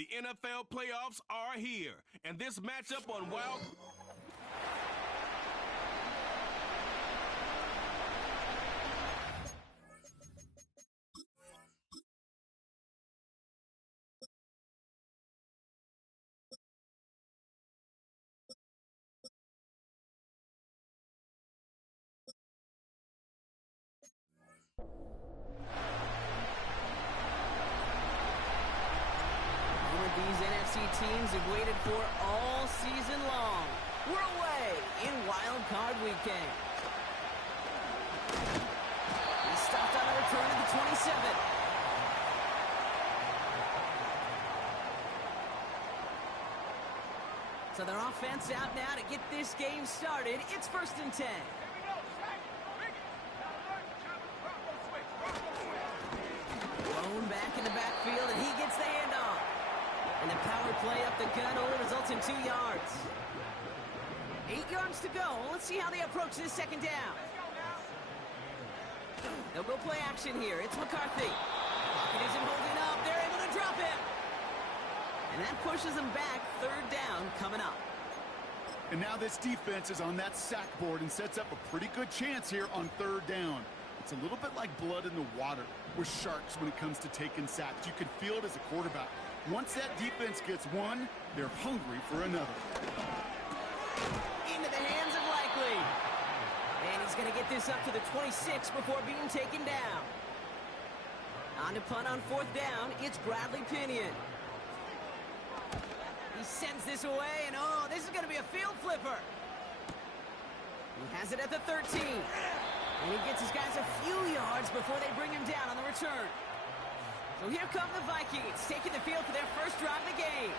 The NFL playoffs are here, and this matchup on Wild... These NFC teams have waited for all season long. We're away in Wild Card Weekend. He stopped on the return to the 27. So their offense out now to get this game started. It's 1st and 10. Thrown back in the backfield, and he gets the handoff. And the power play up the gut only results in 2 yards. 8 yards to go. Let's see how they approach this second down. They'll go play action here. It's McCarthy. Pocket isn't holding up. They're able to drop him. And that pushes them back. 3rd down coming up. And now this defense is on that sack board and sets up a pretty good chance here on 3rd down. It's a little bit like blood in the water. We're sharks when it comes to taking sacks. You can feel it as a quarterback. Once that defense gets one, they're hungry for another. Into the hands of Likely. And he's going to get this up to the 26 before being taken down. On to punt on 4th down, it's Bradley Pinion. He sends this away, and oh, this is going to be a field flipper. He has it at the 13. And he gets his guys a few yards before they bring him down on the return. So here come the Vikings, taking the field for their first drive of the game.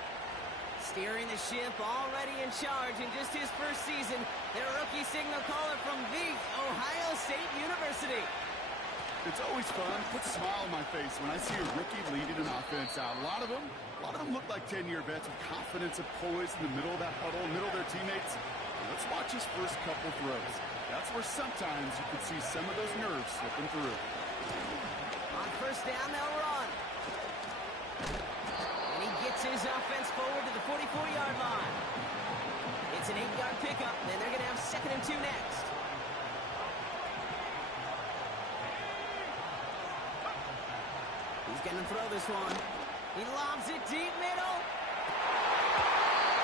Steering the ship, already in charge in just his first season, their rookie signal caller from the Ohio State University. It's always fun, puts a smile on my face when I see a rookie leading an offense out. A lot of them look like 10-year vets with confidence and poise in the middle of that huddle, middle of their teammates. Let's watch his first couple throws. That's where sometimes you could see some of those nerves slipping through. On 1st down, they'll run. And he gets his offense forward to the 44-yard line. It's an 8-yard pickup, and they're going to have 2nd and 2 next. He's going to throw this one. He lobs it deep middle.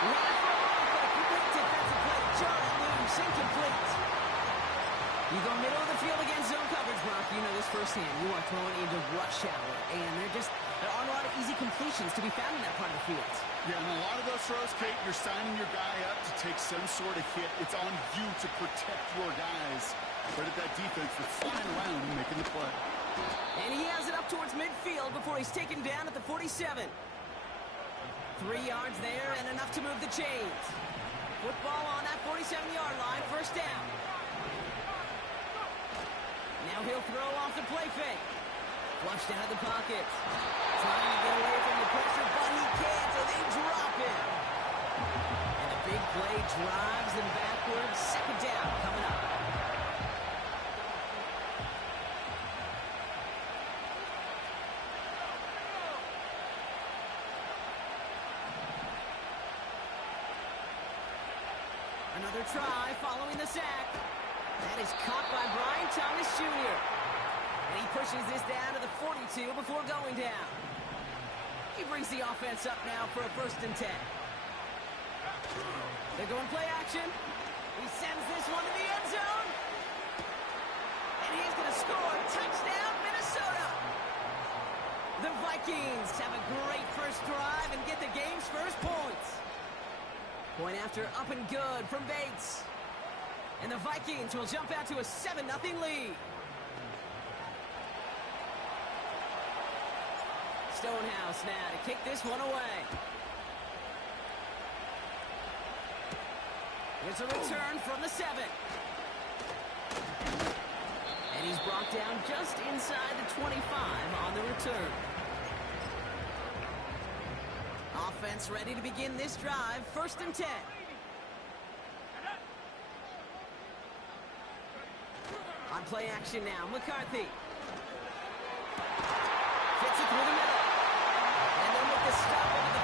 Not for a moment, but a complete defensive play. Jarred loose, incomplete. You go middle of the field against zone coverage, Brock. You know this firsthand. You are throwing into rush hour, and there aren't a lot of easy completions to be found in that part of the field. Yeah, and a lot of those throws, Kate, you're signing your guy up to take some sort of hit. It's on you to protect your guys. Credit that defense for flying around and making the play. And he has it up towards midfield before he's taken down at the 47. 3 yards there and enough to move the chains. Football on that 47-yard line, 1st down. Now he'll throw off the play fake. Flushed out of the pocket. Trying to get away from the pressure, but he can't, and they drop him. And a big play drives them backwards. 2nd down coming up. Another try following the sack. That is caught by Brian Thomas Jr. And he pushes this down to the 42 before going down. He brings the offense up now for a 1st and 10. They're going play action. He sends this one to the end zone. And he's going to score. Touchdown, Minnesota. The Vikings have a great first drive and get the game's first points. Point after up and good from Bates. And the Vikings will jump out to a 7-0 lead. Stonehouse now to kick this one away. Here's a return from the 7. And he's brought down just inside the 25 on the return. Offense ready to begin this drive. 1st and 10. On play action now, McCarthy. Fits it through the middle. And they'll make the stop over the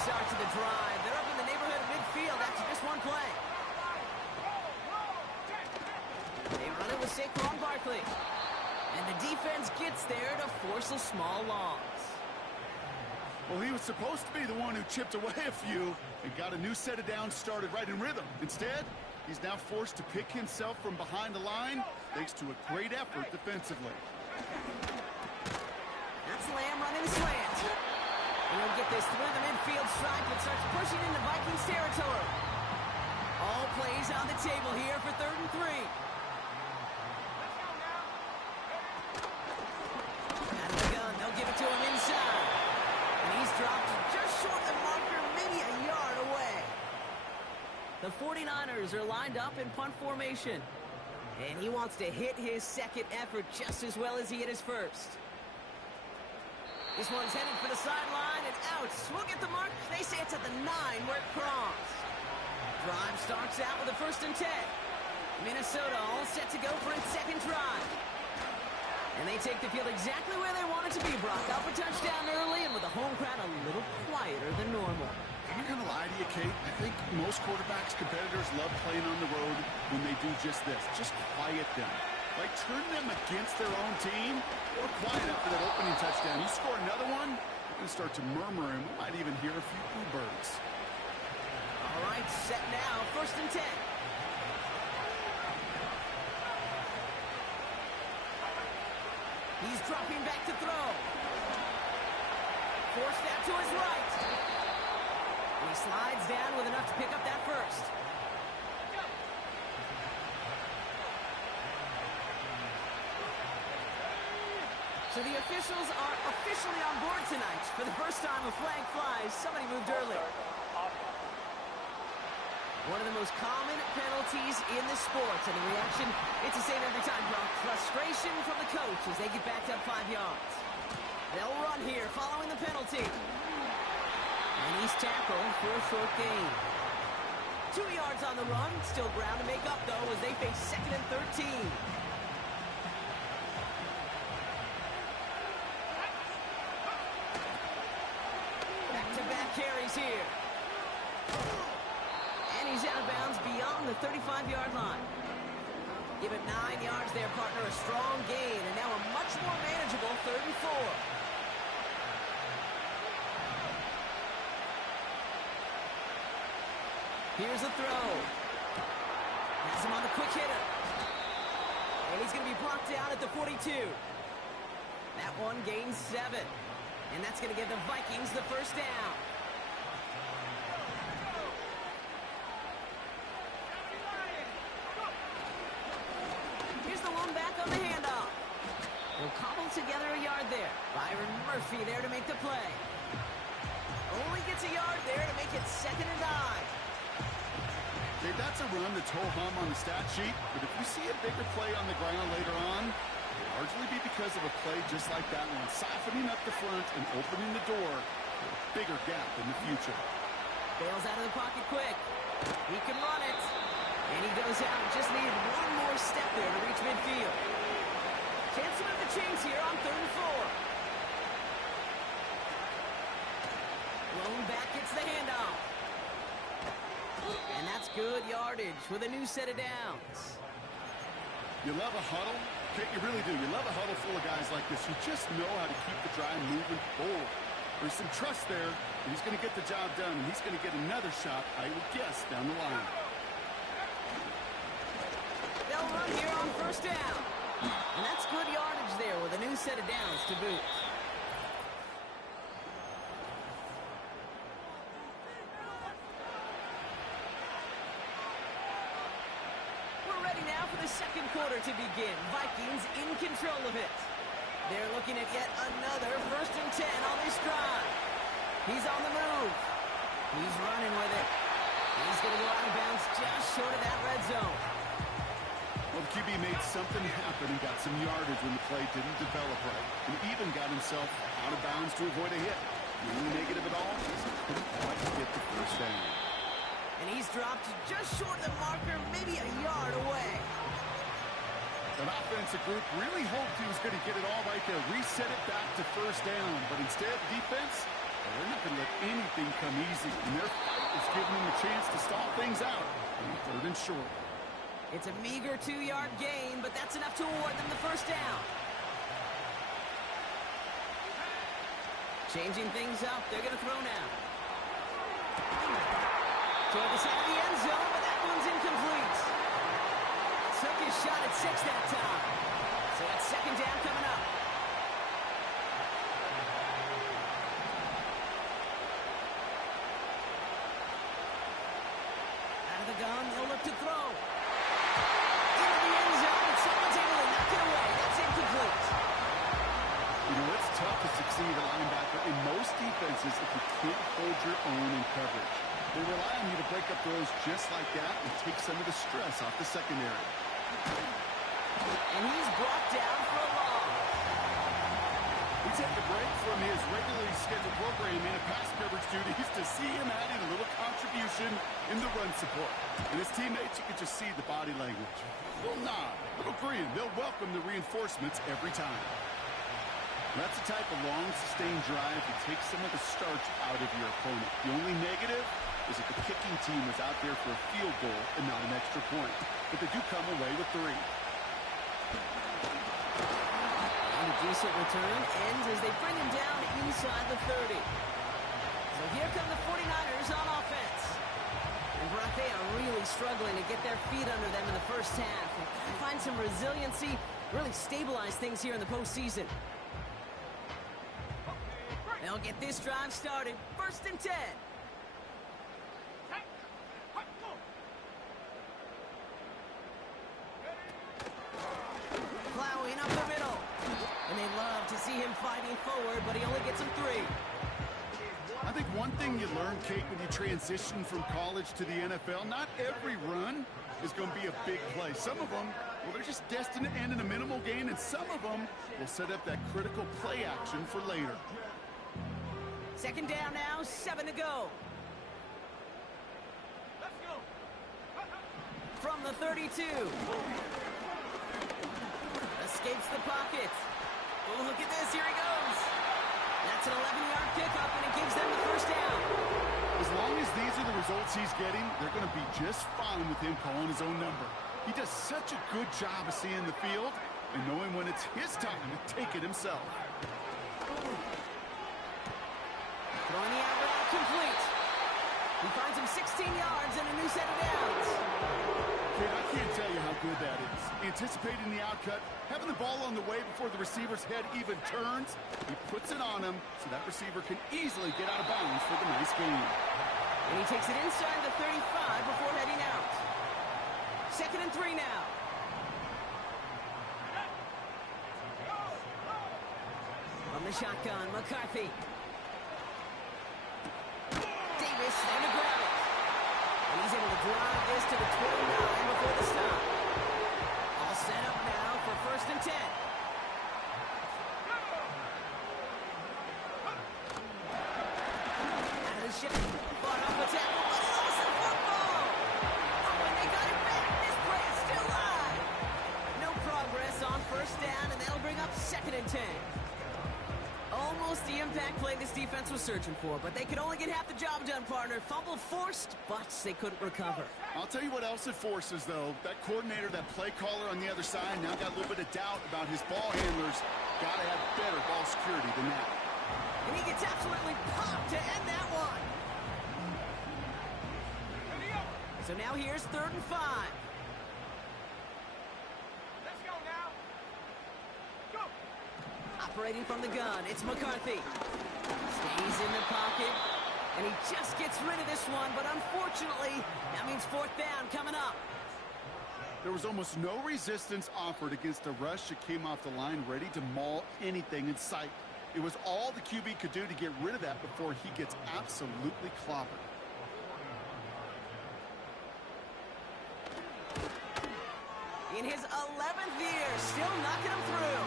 start to the drive. They're up in the neighborhood of midfield after just one play. They run it with Saquon Barkley. And the defense gets there to force a small loss. Well, he was supposed to be the one who chipped away a few and got a new set of downs started right in rhythm. Instead, he's now forced to pick himself from behind the line thanks to a great effort defensively. That's Lamb running the slant. And he'll get this through the midfield stripe and starts pushing into Vikings territory. All plays on the table here for 3rd and 3. Out of the gun, they'll give it to him inside. And he's dropped just short of the marker, maybe a yard away. The 49ers are lined up in punt formation. And he wants to hit his second effort just as well as he hit his first. This one's headed for the sideline and out. We'll get the mark. They say it's at the 9 where it crossed. Drive starts out with a 1st and 10. Minnesota all set to go for its second drive. And they take the field exactly where they want it to be, Brock. Up a touchdown early and with the home crowd a little quieter than normal. I'm not going to lie to you, Kate. I think most quarterbacks, competitors love playing on the road when they do just this. Just quiet them. Like turn them against their own team or quiet after that opening touchdown. You score another one, you're going to start to murmur and we might even hear a few boo birds. All right, set now, 1st and 10. He's dropping back to throw. Forced out to his right. And he slides down with enough to pick up that first. So the officials are officially on board tonight. For the first time, a flag flies. Somebody moved early. One of the most common penalties in the sport. And the reaction, it's the same every time, Brock. Frustration from the coach as they get backed up 5 yards. They'll run here following the penalty. And he's tackled for a short gain. 2 yards on the run. Still ground to make up, though, as they face 2nd and 13. Carries here. And he's out of bounds beyond the 35-yard line. Give it 9 yards there, partner. A strong gain. And now a much more manageable 3rd and 4. Here's a throw. Has him on the quick hitter. And he's going to be blocked out at the 42. That one gains 7. And that's going to give the Vikings the first down. Here's the one back on the handoff. They'll cobble together a yard there. Byron Murphy there to make the play. Only gets a yard there to make it 2nd and 9. Okay, that's a run that's ho-hum on the stat sheet, but if you see a bigger play on the ground later on, it'll largely be because of a play just like that one, softening up the front and opening the door for a bigger gap in the future. Bails out of the pocket quick. He can run it. And he goes out. Just needed one more step there to reach midfield. Chance to move the chains here on 3rd and 4. Lone back gets the handoff. And that's good yardage with a new set of downs. You love a huddle? Okay, you really do. You love a huddle full of guys like this who just know how to keep the drive moving forward. There's some trust there that he's going to get the job done, and he's going to get another shot, I would guess, down the line. They'll run here on 1st down. And that's good yardage there with a new set of downs to boot. We're ready now for the 2nd quarter to begin. Vikings in control of it. They're looking at yet another 1st and 10 on this drive. He's on the move. He's running with it. He's going to go out of bounds just short of that red zone. Well, the QB made something happen and got some yardage when the play didn't develop right. And even got himself out of bounds to avoid a hit. The only negative at all is he couldn't quite get the first down. And he's dropped just short of the marker, maybe a yard away. That offensive group really hoped he was going to get it all right there, reset it back to 1st down. But instead, defense, They're not going to let anything come easy, and their fight is giving them a chance to stall things out on 3rd and short. It's a meager 2-yard gain, but that's enough to award them the first down. Changing things up, they're going to throw now. Toward the side of the end zone, but that one's incomplete. Took his shot at 6 that time. So that's 2nd down coming up. Out of the gun, they'll look to throw. Into the end zone, and someone's able to knock it away. That's incomplete. You know, it's tough to succeed at linebacker in most defenses if you can't hold your own in coverage. They rely on you to break up throws just like that and take some of the stress off the secondary. And he's brought down for a loss. We take a break from his regularly scheduled programming and pass coverage duties to see him adding a little contribution in the run support. And his teammates, you can just see the body language. Little nod, little grin. They'll welcome the reinforcements every time. That's the type of long, sustained drive that takes some of the starch out of your opponent. The only negative is that the kicking team was out there for a field goal and not an extra point. But they do come away with 3. And a decent return ends as they bring him down inside the 30. So here come the 49ers on offense. And Brock, they are really struggling to get their feet under them in the first half. And find some resiliency, really stabilize things here in the postseason. They'll get this drive started. 1st and 10. Plowing up the middle. And they love to see him fighting forward, but he only gets them 3. I think one thing you learn, Kate, when you transition from college to the NFL, not every run is going to be a big play. Some of them, well, they're just destined to end in a minimal gain, and some of them will set up that critical play action for later. 2nd down now, 7 to go. Let's go. From the 32. Escapes the pocket. Oh, look at this. Here he goes. That's an 11-yard pickup, and it gives them the first down. As long as these are the results he's getting, they're going to be just fine with him calling his own number. He does such a good job of seeing the field and knowing when it's his time to take it himself. Throwing the out route complete. He finds him 16 yards and a new set of downs. Kid, I can't tell you how good that is. Anticipating the outcut, having the ball on the way before the receiver's head even turns, he puts it on him so that receiver can easily get out of bounds for the nice gain. And he takes it inside the 35 before heading out. 2nd and 3 now. From the shotgun, McCarthy. Davis there to grab it. And he's able to drive this to the 29 before the stop. All set up now for 1st and 10. Out of the ship. Fought off a tackle, but lost the football. Oh, and they got it back. This play is still live. No progress on 1st down, and that'll bring up 2nd and 10. Almost the impact play this defense was searching for, but they could only get half the job done, partner. Fumble forced, but they couldn't recover. I'll tell you what else it forces, though. That coordinator, that play caller on the other side, now got a little bit of doubt about his ball handlers. Got to have better ball security than that. And he gets absolutely popped to end that one. So now here's 3rd and 5. Let's go now. Go. Operating from the gun, it's McCarthy. Stays in the pocket, and he just gets rid of this one, but unfortunately, that means 4th down coming up. There was almost no resistance offered against a rush that came off the line ready to maul anything in sight. It was all the QB could do to get rid of that before he gets absolutely clobbered. In his 11th year, still knocking him through.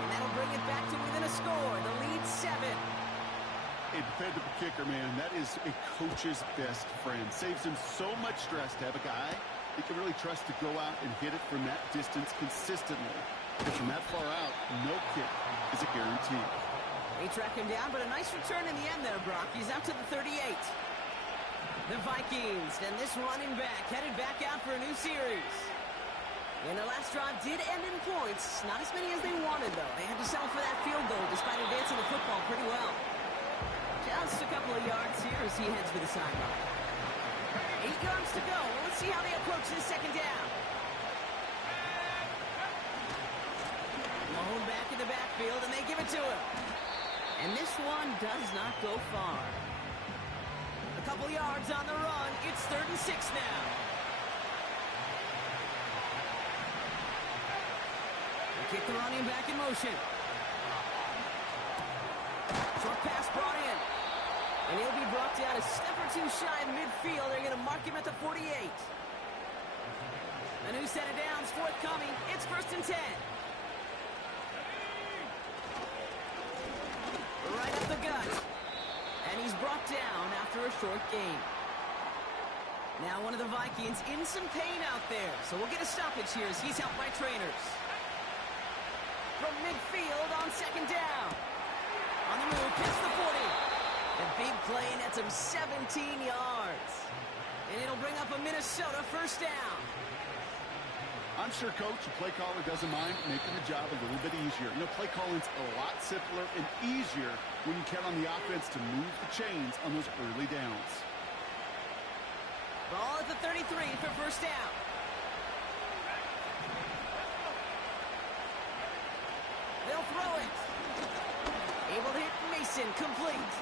And that'll bring it back to within a score. The lead 7. A dependable kicker, man. That is a coach's best friend. Saves him so much stress to have a guy he can really trust to go out and hit it from that distance consistently. Because from that far out, no kick is a guarantee. They track him down, but a nice return in the end there, Brock. He's out to the 38. The Vikings, and this running back, headed back out for a new series. And their last drive did end in points. Not as many as they wanted, though. They had to settle for that field goal despite advancing the football pretty well. Just a couple of yards here as he heads for the sideline. 8 yards to go. Well, let's see how they approach this second down. Malone back in the backfield, and they give it to him. And this one does not go far. A couple yards on the run. It's 3rd and 6 now. Kick the running back in motion. Short pass brought in. And he'll be brought down a step or two shy of midfield. They're going to mark him at the 48. A new set of downs forthcoming. It's 1st and 10. Right up the gut. And he's brought down after a short gain. Now one of the Vikings in some pain out there. So we'll get a stoppage here as he's helped by trainers. From midfield on 2nd down. On the move, hits the 40. A big play nets him 17 yards. And it'll bring up a Minnesota 1st down. I'm sure, Coach, the play caller doesn't mind making the job a little bit easier. You know, play calling's a lot simpler and easier when you count on the offense to move the chains on those early downs. Ball at the 33 for 1st down. They'll throw it. Able to hit Mason, complete.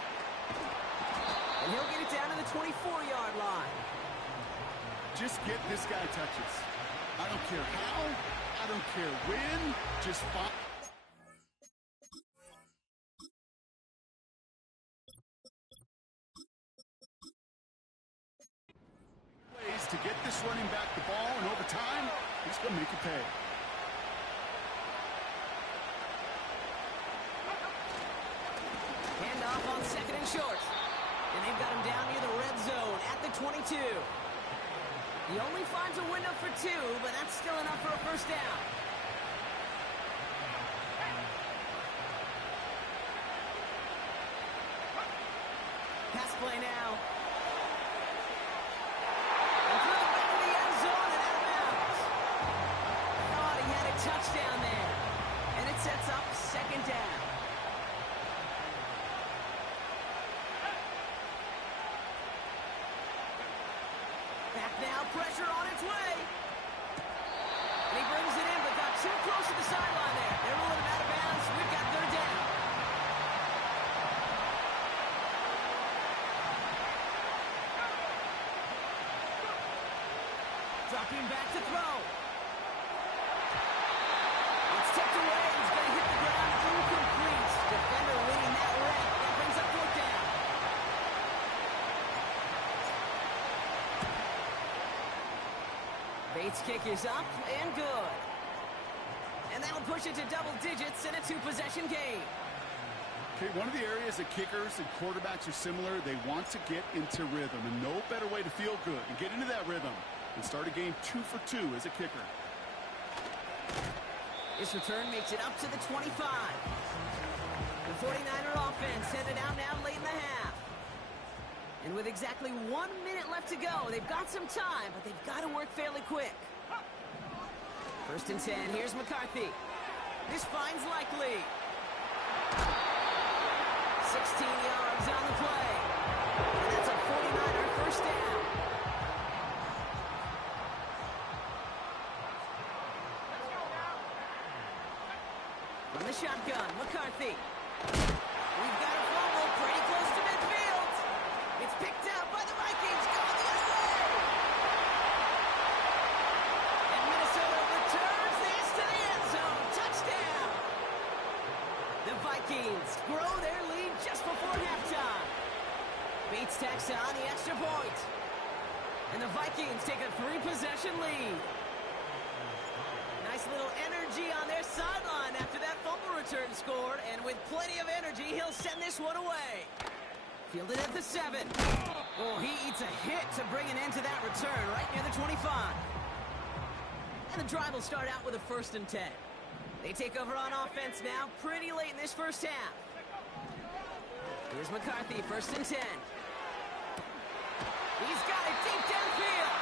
And he'll get it down to the 24-yard line. Just get this guy touches. I don't care how, I don't care when, just find. Ways to get this running back the ball, and over time, he's going to make it pay. Handoff on 2nd and short. And they've got him down near the red zone at the 22. He only finds a window for 2, but that's still enough for a 1st down. Pass play now. And through the back of the end zone and out of bounds. Thought he had a touchdown there. And it sets up 2nd down. Now pressure on its way. And he brings it in, but got too close to the sideline there. They're rolling him out of bounds. We've got 3rd down. Dropping back to throw. It's tipped away. He's going to hit the ground incomplete. Defender winning that rep. That brings up 4th down. Bates' kick is up and good. And that'll push it to double digits in a 2-possession game. Okay, one of the areas that kickers and quarterbacks are similar, they want to get into rhythm. And no better way to feel good and get into that rhythm and start a game 2 for 2 as a kicker. This return makes it up to the 25. The 49er offense headed out now late in the half. And with exactly 1 minute left to go, they've got some time, but they've got to work fairly quick. 1st and 10, here's McCarthy. This finds Likely. 16 yards on the play. And that's a 49er 1st down. From the shotgun, McCarthy. We've got a fumble pretty close to midfield. It's picked up by the Vikings. Going the other way. And Minnesota returns this to the end zone. Touchdown. The Vikings grow their lead just before halftime. Bates tacks on the extra point. And the Vikings take a 3-possession lead. Nice little energy on their sideline after that fumble return scored. And with plenty of energy, he'll send this one away. Fielded at the 7. Oh, he eats a hit to bring an end to that return right near the 25. And the drive will start out with a 1st and 10. They take over on offense now pretty late in this 1st half. Here's McCarthy, 1st and 10. He's got it deep downfield.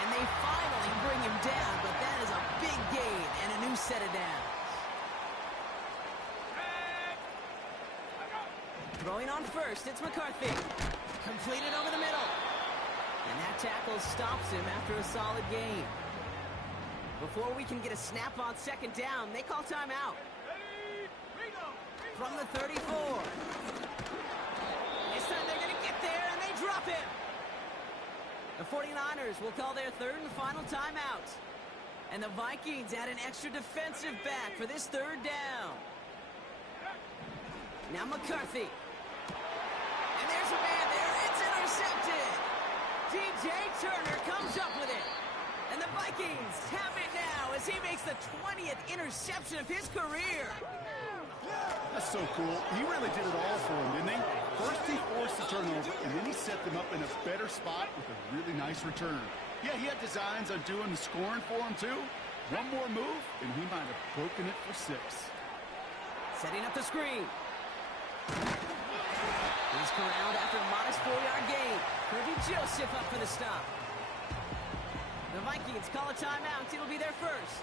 And they finally bring him down, but that is a big gain and a new set of downs. Throwing on 1st, it's McCarthy. Completed over the middle. And that tackle stops him after a solid gain. Before we can get a snap on 2nd down, they call timeout. From the 34. This time they're going to get there, and they drop him. The 49ers will call their 3rd and final timeout. And the Vikings add an extra defensive back for this 3rd down. Now McCarthy. And there's a man there. It's intercepted. DJ Turner comes up with it. And the Vikings have it now as he makes the 20th interception of his career. That's so cool. He really did it all for him, didn't he? First he forced the turnover, and then he set them up in a better spot with a really nice return. Yeah, he had designs on doing the scoring for him, too. One more move, and he might have broken it for 6. Setting up the screen. He's corralled after a modest 4-yard gain. Kirby Joseph up for the stop. The Vikings call a timeout. It'll be their first.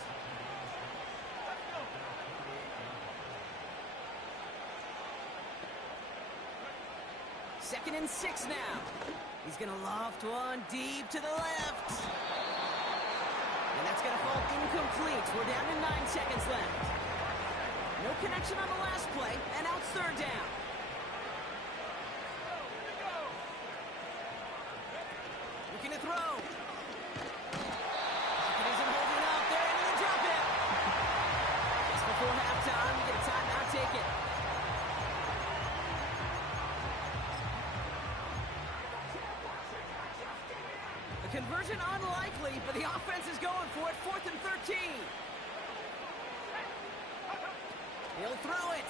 Second and 6 now. He's going to loft one deep to the left. And that's going to fall incomplete. We're down to 9 seconds left. No connection on the last play, and now it's 3rd down. Looking to throw. Pocket isn't holding up. They're able to drop it. Just before halftime, we get a timeout taken. The conversion unlikely, but the offense is going for it. 4th and 13. He'll throw it.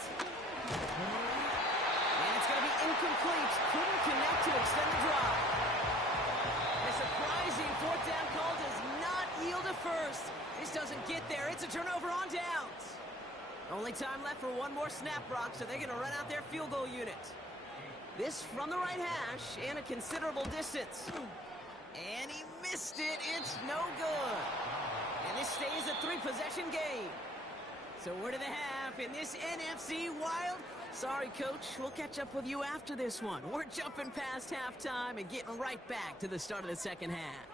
And it's going to be incomplete. Couldn't connect to extend the drive. A surprising 4th down call does not yield a first. This doesn't get there. It's a turnover on downs. Only time left for one more snap, Brock, so they're going to run out their field goal unit. This from the right hash and a considerable distance. And he missed it. It's no good. And this stays a 3-possession game. So we're to the half in this NFC Wild. Sorry, Coach. We'll catch up with you after this one. We're jumping past halftime and getting right back to the start of the 2nd half.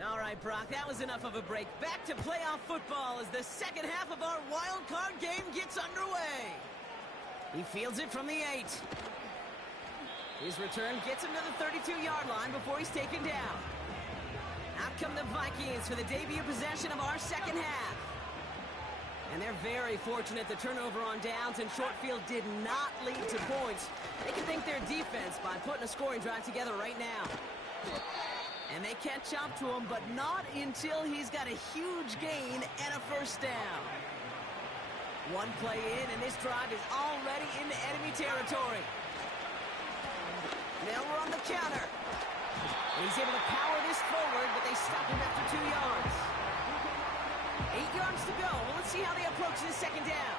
All right, Brock, that was enough of a break. Back to playoff football as the 2nd half of our wild card game gets underway. He fields it from the 8. His return gets him to the 32-yard line before he's taken down. Out come the Vikings for the debut possession of our 2nd half. And they're very fortunate the turnover on downs and short field did not lead to points. They can thank their defense by putting a scoring drive together right now. And they catch up to him, but not until he's got a huge gain and a 1st down. One play in, and this drive is already into enemy territory. Now we're on the counter. He's able to power this forward, but they stop him after 2 yards. 8 yards to go. Well, let's see how they approach this 2nd down.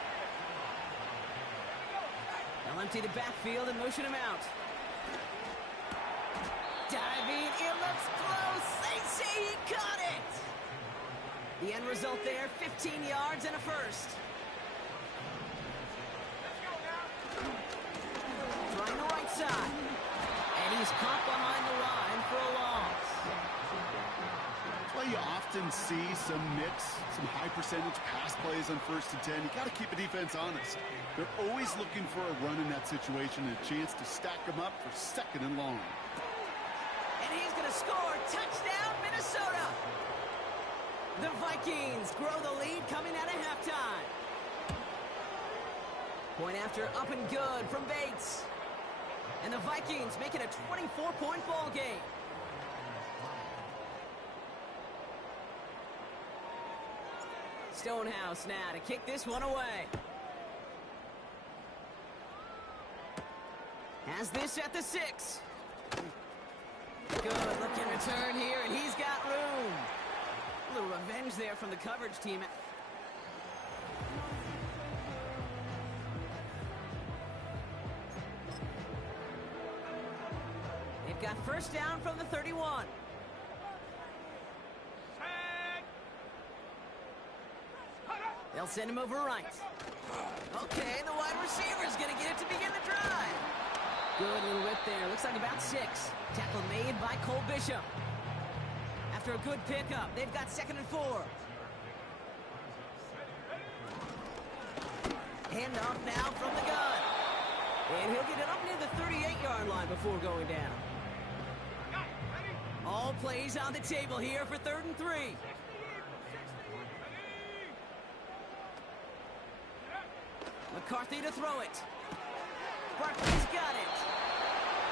They'll empty the backfield and motion him out. Diving, it looks close. They say he caught it. The end result there, 15 yards and a 1st. Trying the right side. And he's caught behind the line for a loss. That's why you often see some mix, some high-percentage pass plays on 1st and 10. You got to keep the defense honest. They're always looking for a run in that situation and a chance to stack them up for 2nd and long. And he's going to score. Touchdown, Minnesota. The Vikings grow the lead coming out of halftime. Point after up and good from Bates. And the Vikings make it a 24-point ball game. Stonehouse now to kick this one away. Has this at the 6. Good looking return here, and he's got room. A little revenge there from the coverage team. They've got first down from the 31. They'll send him over right. Okay, the wide receiver's going to get it to begin the drive. Good little whip there. Looks like about 6. Tackle made by Cole Bishop. After a good pickup, they've got 2nd and 4. Handoff now from the gun. And he'll get it up near the 38-yard line before going down. All plays on the table here for 3rd and 3. McCarthy to throw it. Barkley's got it.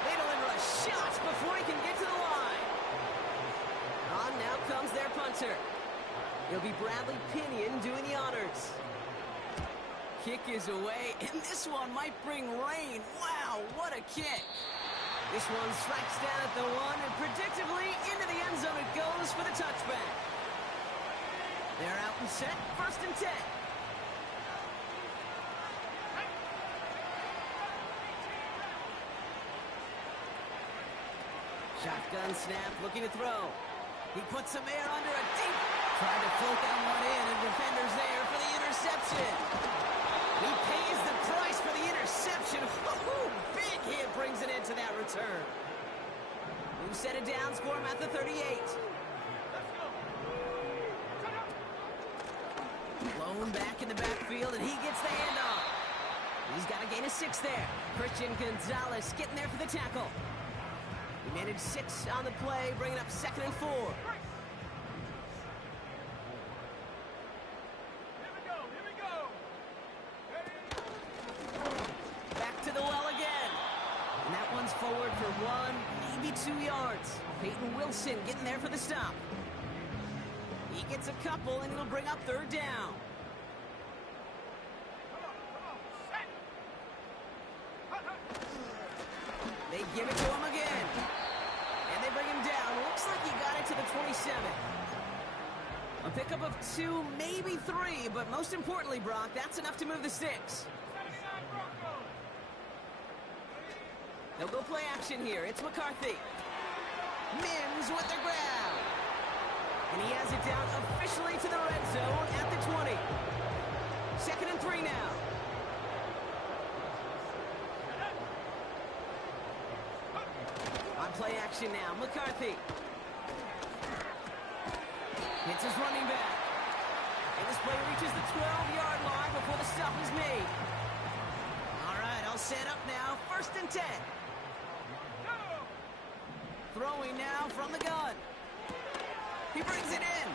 They deliver a shot before he can get to the line. On now comes their punter. It'll be Bradley Pinion doing the honors. Kick is away, and this one might bring rain. Wow, what a kick. This one strikes down at the 1, and predictably into the end zone it goes for the touchback. They're out and set, 1st and 10. Shotgun snap, looking to throw. He puts some air under a deep. Tried to float that one in, and defender's there for the interception. He pays the price for the interception. Big hit brings it into that return. Who set it down, score him at the 38. Blown back in the backfield, and he gets the handoff. He's got a gain of 6 there. Christian Gonzalez getting there for the tackle. He managed 6 on the play, bringing up 2nd and 4. Back to the well again. And that one's forward for 1, maybe 2 yards. Peyton Wilson getting there for the stop. He gets a couple, and it'll bring up 3rd down. They give it to him again. And they bring him down. Looks like he got it to the 27. A pickup of 2, maybe 3, but most importantly, Brock, that's enough to move the 6. They'll go play action here. It's McCarthy. Mims with the grab. And he has it down officially to the red zone at the 20. 2nd and 3 now. On play action now, McCarthy. Hits his running back. And this play reaches the 12-yard line before the stop is made. All right, all set up now. 1st and 10. Throwing now from the gun. He brings it in.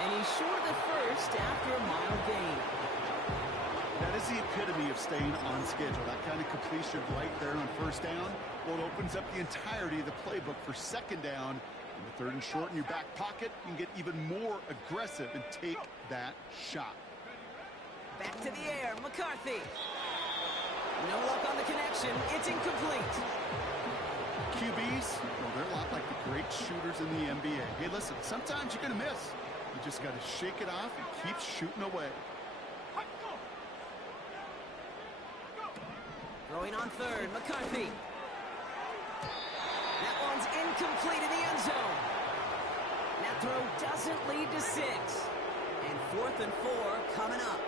And he's short of the 1st after a mild gain. That is the epitome of staying on schedule. That kind of completion right there on 1st down. Well, it opens up the entirety of the playbook for 2nd down. In the 3rd and short in your back pocket, you can get even more aggressive and take that shot. Back to the air, McCarthy. No luck on the connection. It's incomplete. QBs, well, they're a lot like the great shooters in the NBA. Hey, listen, sometimes you're going to miss. You just got to shake it off and keep shooting away. Throwing on 3rd, McCarthy. That one's incomplete in the end zone. That throw doesn't lead to 6. And 4th and 4 coming up.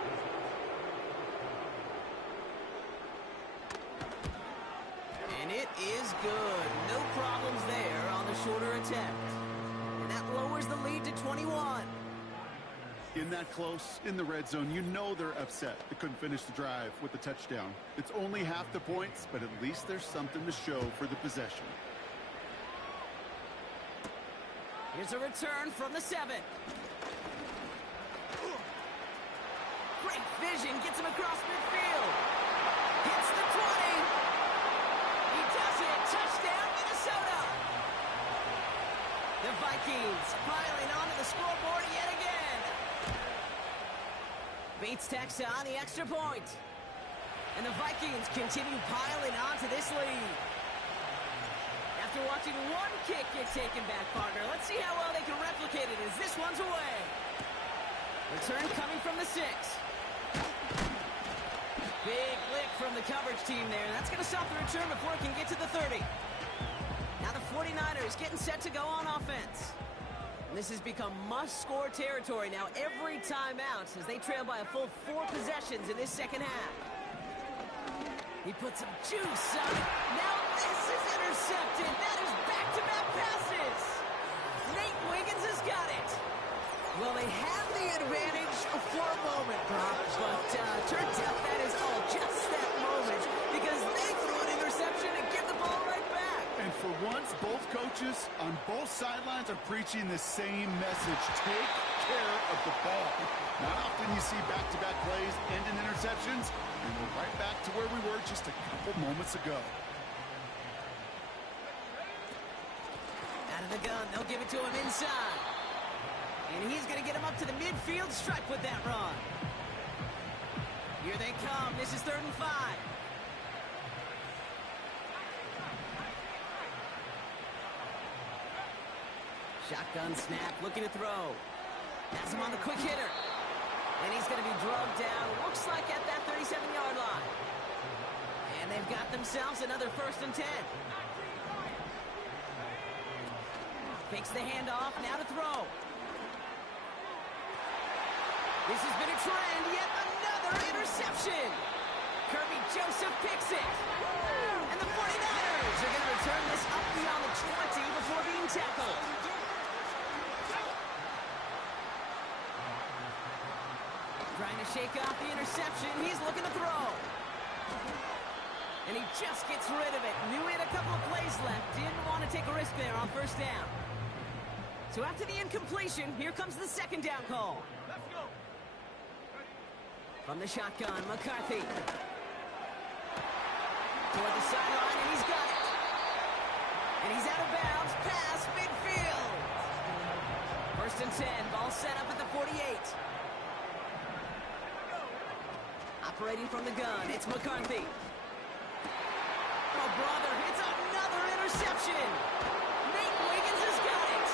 And it is good. No problems there on the shorter attempt. And that lowers the lead to 21. In that close, in the red zone, you know they're upset they couldn't finish the drive with the touchdown. It's only half the points, but at least there's something to show for the possession. Here's a return from the 7. Great vision, gets him across midfield. Hits the 20. He does it. Touchdown, Minnesota. The Vikings piling onto the scoreboard yet again. Bates tacks on the extra point. And the Vikings continue piling onto this lead. After watching one kick get taken back, partner, let's see how well they can replicate it as this one's away. Return coming from the 6. Big lick from the coverage team there. That's going to stop the return before it can get to the 30. Now the 49ers getting set to go on offense. This has become must-score territory now every time out as they trail by a full 4 possessions in this second half. He puts some juice on it. Now this is intercepted. That is back-to-back passes. Nate Wiggins has got it. Well, they have the advantage for a moment, Brock, but turns out that is all just that moment because they threw an interception and give the ball right back. And for once, both coaches on both sidelines are preaching the same message. Take care of the ball. Not often you see back-to-back plays end in interceptions, and we're right back to where we were just a couple moments ago. Out of the gun, they'll give it to him inside. And he's going to get him up to the midfield stripe with that run. Here they come. This is 3rd and 5. Shotgun snap, looking to throw. Has him on the quick hitter. And he's going to be drugged down, looks like at that 37-yard line. And they've got themselves another 1st and 10. Takes the handoff, now to throw. This has been a trend, yet another interception. Kirby Joseph picks it. And the 49ers are going to return this up beyond the 20 before being tackled. Trying to shake off the interception. He's looking to throw. And he just gets rid of it. Knew he had a couple of plays left. Didn't want to take a risk there on 1st down. So after the incompletion, here comes the 2nd down call. Let's go. From the shotgun, McCarthy. Toward the sideline, and he's got it. And he's out of bounds, pass, midfield. 1st and 10, ball set up at the 48. Operating from the gun, it's McCarthy. Oh, brother, it's another interception. Nate Wiggins has got it.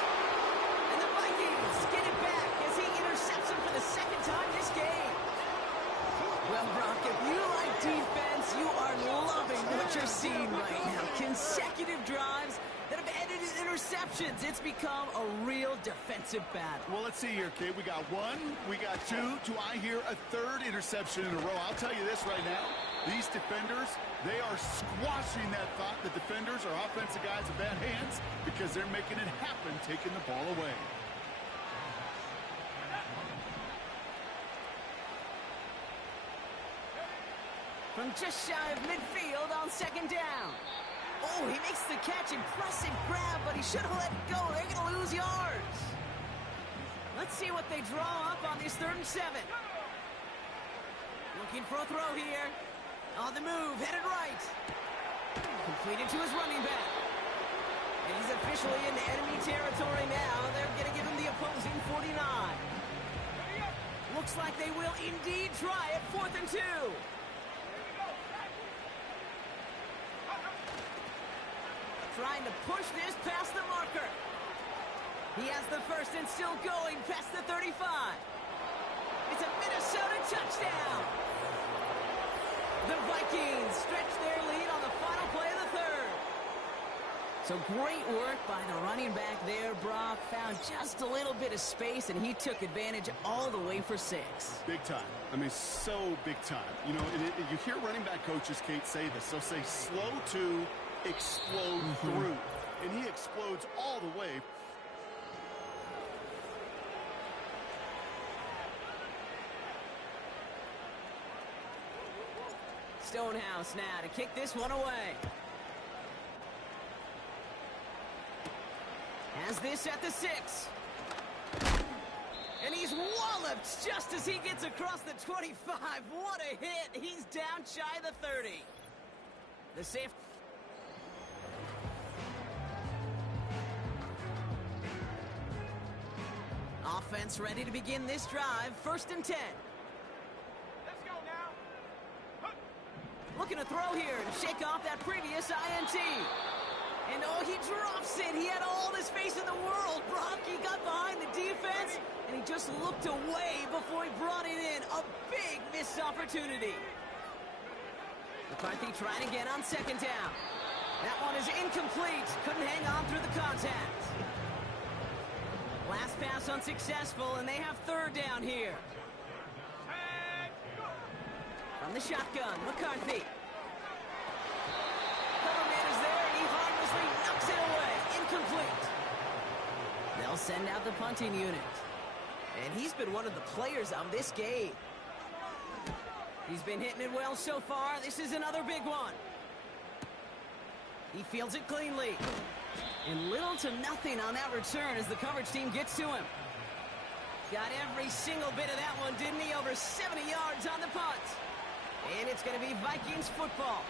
And the Vikings get it back as he intercepts him for the 2nd time this game. Well, Brock, if you like defense, you are loving what you're seeing right now. Consecutive drives that have ended in interceptions. It's become a real defensive battle. Well, let's see here, kid. We got 1, we got 2. Do I hear a 3rd interception in a row? I'll tell you this right now. These defenders, they are squashing that thought that defenders are offensive guys with bad hands because they're making it happen, taking the ball away. From just shy of midfield on 2nd down. Oh, he makes the catch. Impressive grab, but he should have let it go. They're going to lose yards. Let's see what they draw up on this 3rd and 7. Looking for a throw here. On the move, headed right. Completed to his running back. And he's officially into enemy territory now. They're going to give him the opposing 49. Looks like they will indeed try it. 4th and 2. Trying to push this past the marker. He has the 1st and still going past the 35. It's a Minnesota touchdown. The Vikings stretch their lead on the final play of the 3rd. So great work by the running back there, Brock. Found just a little bit of space, and he took advantage all the way for 6. Big time. I mean, so big time. You know, you hear running back coaches, Kate, say this. They'll say slow to explode through. and he explodes all the way. Stonehouse now to kick this one away. Has this at the 6. And he's walloped just as he gets across the 25. What a hit. He's down shy of the 30. The safe. Offense ready to begin this drive. 1st and 10. Let's go now. Looking to throw here and shake off that previous INT. And oh, he drops it. He had all the space in the world. Brocky got behind the defense, and he just looked away before he brought it in. A big missed opportunity. McCarthy trying again on 2nd down. That one is incomplete. Couldn't hang on through the contact. Last pass unsuccessful, and they have 3rd down here. From the shotgun, McCarthy. Coverman is there, and he harmlessly knocks it away. Incomplete. They'll send out the punting unit. And he's been one of the players of this game. He's been hitting it well so far. This is another big one. He fields it cleanly. And little to nothing on that return as the coverage team gets to him. Got every single bit of that one, didn't he? Over 70 yards on the punt. And it's going to be Vikings football.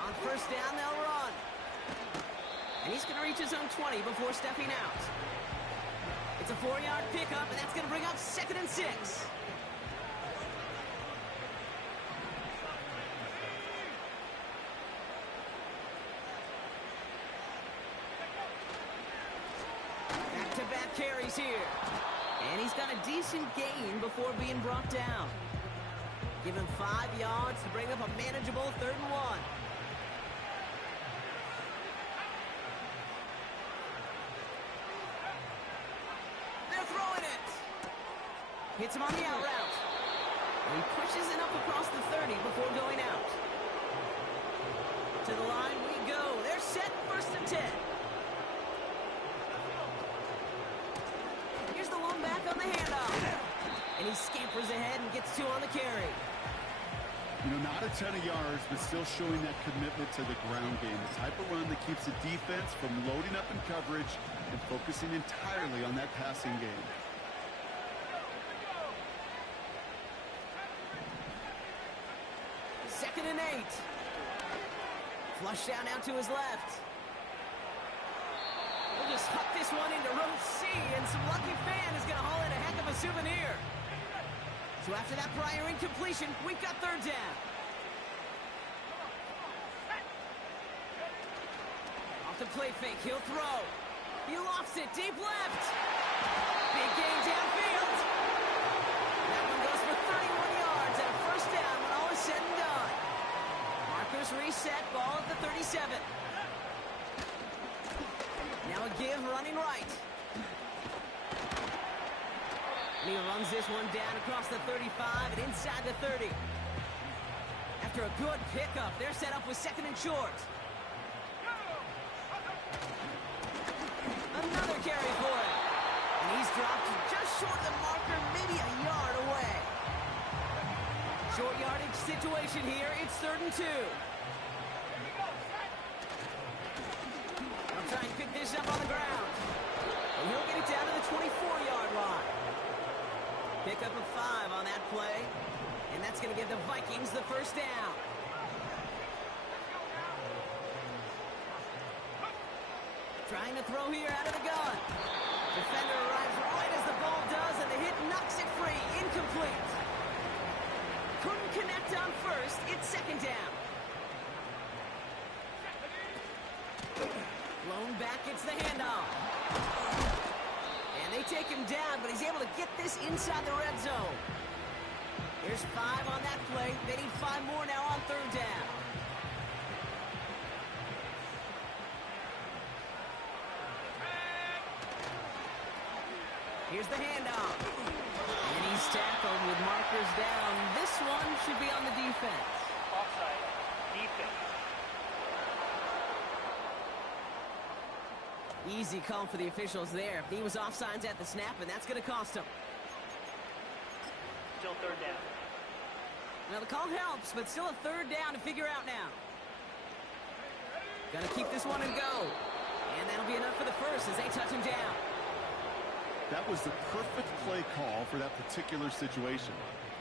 On 1st down, they'll run. And he's going to reach his own 20 before stepping out. It's a 4-yard pickup, and that's going to bring up 2nd and 6. Back-to-back carries here. And he's got a decent gain before being brought down. Give him 5 yards to bring up a manageable 3rd and 1. They're throwing it. Hits him on the out route. And he pushes it up across the 30 before going out. To the line we go. They're set 1st and 10. Here's the lone back on the handoff. And he scampers ahead and gets 2 on the carry. You know, not a ton of yards, but still showing that commitment to the ground game. The type of run that keeps the defense from loading up in coverage and focusing entirely on that passing game. Second and 8. Flush down out to his left. We'll just huck this one into row C, and some lucky fan is going to haul in a heck of a souvenir. So after that prior incompletion, we've got 3rd down. Off the play fake, he'll throw. He lofts it deep left. Big gain downfield. That one goes for 31 yards and a 1st down when all is said and done. Markers reset, ball at the 37. Now a give running right. And he runs this one down across the 35 and inside the 30. After a good pickup, they're set up with 2nd and short. Another carry for him. And he's dropped just short of the marker, maybe a yard away. Short yardage situation here. It's 3rd and 2. They'll try and pick this up on the ground. And he'll get it down to the 24-yard line. Pickup of 5 on that play. And that's going to give the Vikings the 1st down. Trying to throw here out of the gun. Defender arrives right as the ball does, and the hit knocks it free. Incomplete. Couldn't connect on 1st. It's 2nd down. Blown back, it's the handoff. And they take him down, but he's able to get this inside the red zone. Here's 5 on that play. They need 5 more now on 3rd down. Here's the handoff. And he's tackled with markers down. This one should be on the defense. Offside. Defense. Easy call for the officials there. He was offsides at the snap, and that's going to cost him. Still third down. Now, the call helps, but still a third down to figure out now. Gonna keep this one and go. And that'll be enough for the first as they touch him down. That was the perfect play call for that particular situation.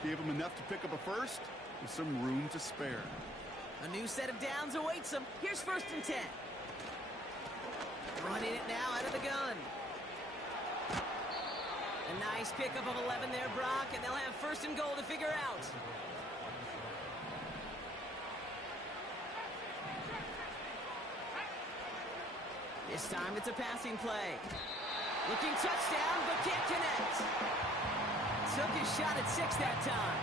Gave him enough to pick up a first with some room to spare. A new set of downs awaits him. Here's 1st and 10. Running it now out of the gun. A nice pickup of 11 there, Brock, and they'll have 1st and goal to figure out. This time it's a passing play. Looking touchdown, but can't connect. Took his shot at 6 that time.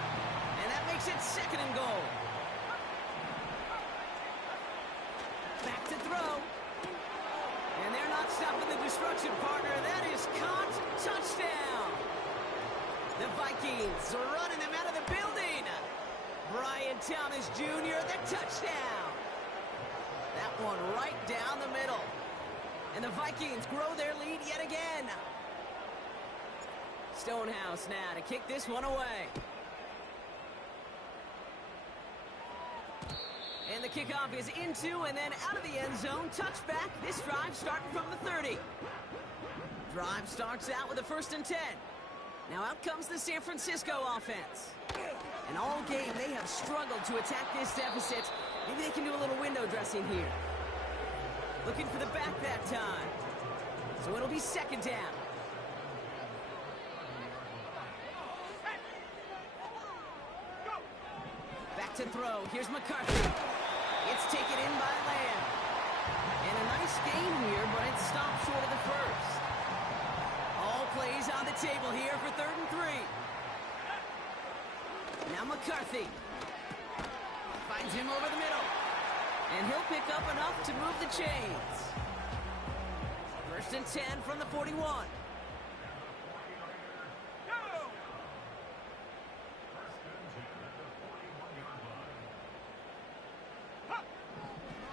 And that makes it 2nd and goal. Back to throw. And they're not stopping the destruction, partner. That is caught. Touchdown. The Vikings are running them out of the building. Brian Thomas Jr., the touchdown. That one right down the middle. And the Vikings grow their lead yet again. Stonehouse now to kick this one away. And the kickoff is into and then out of the end zone. Touchback. This drive starting from the 30. Drive starts out with a 1st and 10. Now out comes the San Francisco offense. And all game they have struggled to attack this deficit. Maybe they can do a little window dressing here. Looking for the back that time. So it'll be 2nd down. Back to throw. Here's McCarthy. It's taken in by Lamb. And a nice gain here, but it stopped short of the first. All plays on the table here for 3rd and 3. Now McCarthy. Finds him over the middle. And he'll pick up enough to move the chains. 1st and 10 from the 41.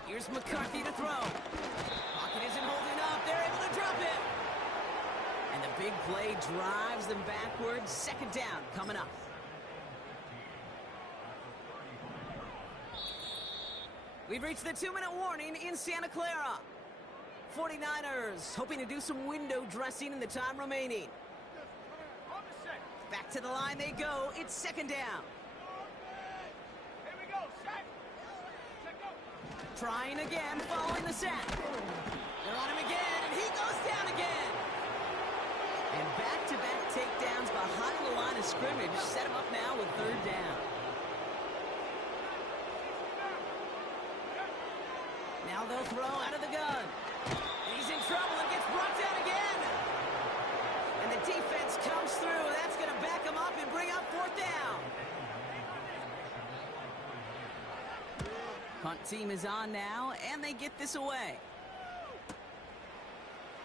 Here's McCarthy to throw. Pocket isn't holding up. They're able to drop it. And the big play drives them backwards. 2nd down coming up. We've reached the 2-minute warning in Santa Clara. 49ers hoping to do some window dressing in the time remaining. Back to the line they go. It's 2nd down. Here we go. Set. Go. Trying again, following the sack. They're on him again, and he goes down again. And back-to-back takedowns behind the line of scrimmage set him up now with 3rd down. Now they'll throw out of the gun. He's in trouble and gets brought down again. And the defense comes through. That's going to back him up and bring up 4th down. Punt team is on now, and they get this away.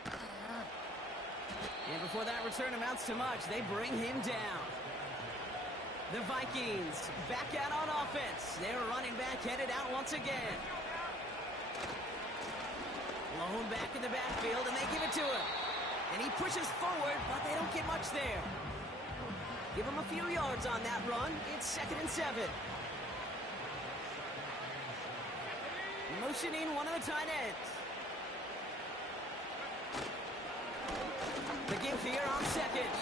And before that return amounts to much, they bring him down. The Vikings back out on offense. Their running back headed out once again. Lone back in the backfield, and they give it to him. And he pushes forward, but they don't get much there. Give him a few yards on that run. It's 2nd and 7. Motioning one of the tight ends. The give here on 2nd.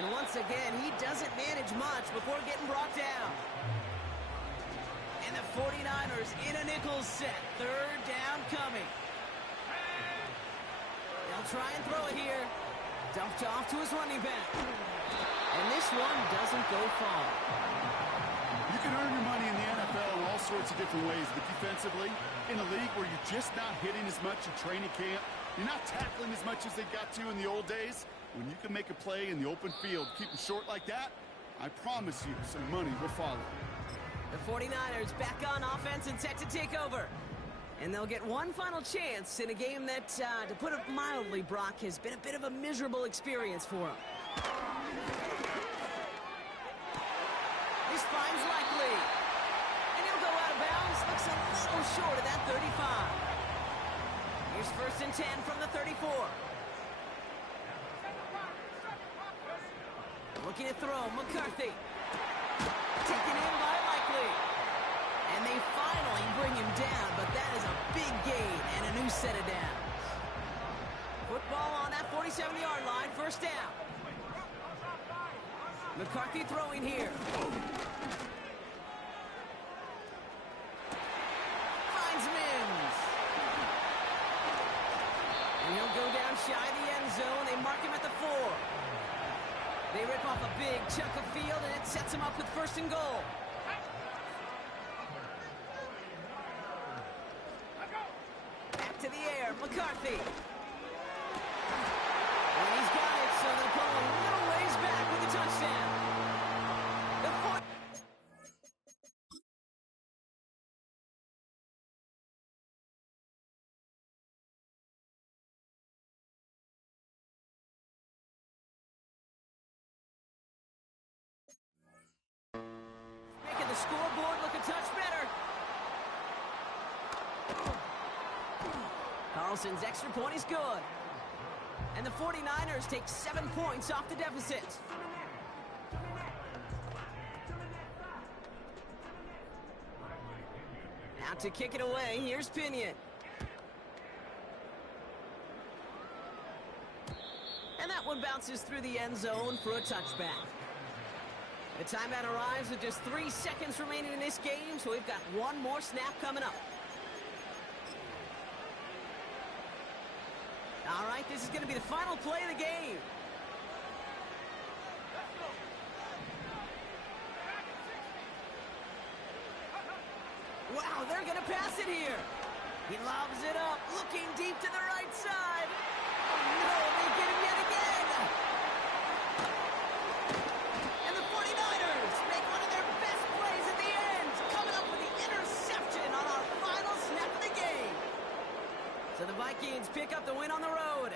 And once again, he doesn't manage much before getting brought down. And the 49ers in a nickel set. 3rd down coming. They'll try and throw it here. Dumped off to his running back. And this one doesn't go far. You can earn your money in the NFL in all sorts of different ways, but defensively, in a league where you're just not hitting as much in training camp, you're not tackling as much as they got to in the old days, when you can make a play in the open field, keep it short like that, I promise you some money will follow. The 49ers back on offense and set to take over. And they'll get one final chance in a game that, to put it mildly, Brock, has been a bit of a miserable experience for them. This finds likely. And he'll go out of bounds. Looks a little short of that 35. Here's 1st and 10 from the 34. Looking to throw, McCarthy. Taken in by Likely. And they finally bring him down, but that is a big gain and a new set of downs. Football on that 47-yard line, 1st down. McCarthy throwing here. Finds Mims. And he'll go down shy of the end zone. They mark him at the 4. They rip off a big chunk of field, and it sets him up with 1st and goal. Back to the air, McCarthy. And he's got it, so they'll pull a little ways back with a touchdown. The making the scoreboard look a touch better. Carlson's extra point is good. And the 49ers take 7 points off the deficit. Now to kick it away, here's Pinion. And that one bounces through the end zone for a touchback. The timeout arrives with just 3 seconds remaining in this game, so we've got one more snap coming up. All right, this is going to be the final play of the game. Wow, they're going to pass it here. He lobs it up, looking deep to the right side. Oh, no, they get him yet again. And the 49ers make one of their best plays at the end, coming up with the interception on our final snap of the game. So the Vikings pick up the win on the road.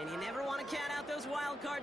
And you never want to count out those wild card